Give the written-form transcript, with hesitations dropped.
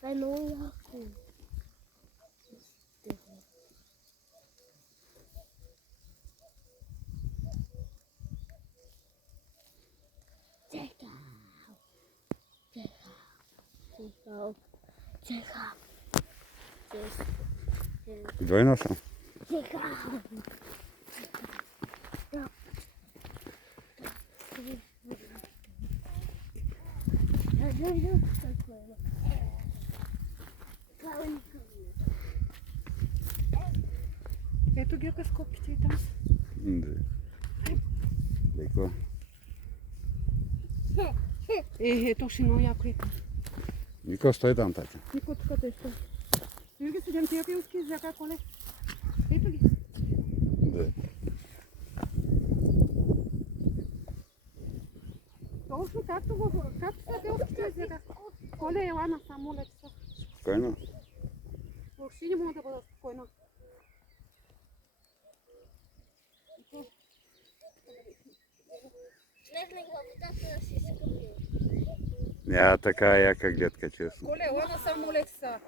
Kaj no jako. Czekam. Двойно са. Czekam. Ето ги каскопите там. Да. Леко. Ето ще много яко е. Нико стои там, тати. Никой тук е що. Виж ги седем тия пилски, взяка коле. Ето ги. Да. Точно както са пилските, взяка. Коле ела на само леца. Спокойно. Въобще не мога да бъда спокойна. Влезли го водата да си скъпи. Няма така яка гледка, честно. Коле ела на само леца.